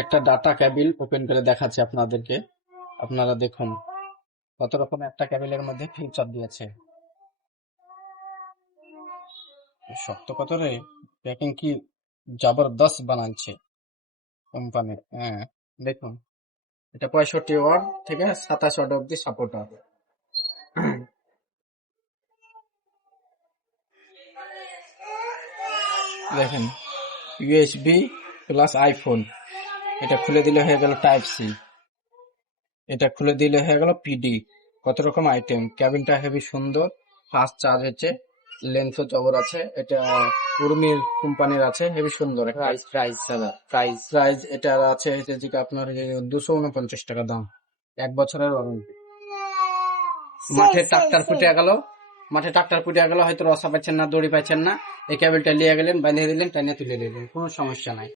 একটা data cable open করে দেখাচ্ছি আপনাদেরকে। আপনারা দেখুন কত রকম একটা কেবিলের মধ্যে ফিচার দিয়েছে। শক্ত কত রে, প্যাকিং কি জবরদস্ত বানাচ্ছে কোম্পানি। হ্যাঁ, দেখুন এটা 65 ওয়াট থেকে 27 ওয়াট অব্দি সাপোর্ট হবে। দেখেন ইউএসবি প্লাস আইফোন, এটা খুলে দিলে হয়ে গেল টাইপ সি, এটা খুলে দিলে হয়ে গেল পিডি। কত রকম আইটেম, ক্যাবিনটা হেভি সুন্দর, ফাস্ট চার্জ হচ্ছে, লেন্সও জবর আছে। এটা উর্মির কোম্পানির আছে, হেভি সুন্দর। প্রাইস প্রাইস দাদা প্রাইস প্রাইস এটা আছে হচ্ছে যে আপনার 249 টাকা দাম, 1 বছরের ওয়ারেন্টি। মাঠে ট্রাক্টর ফুটে গেল, মাঠে ট্রাক্টর ফুটে গেল, হয়তো রসা পাচ্ছেন না, দড়ি পাচ্ছেন না, এই কেবলটা নিয়ে গেলেন, বাঁধিয়ে দিলেন, টেনে তুলে দিলেন, কোনো সমস্যা নাই।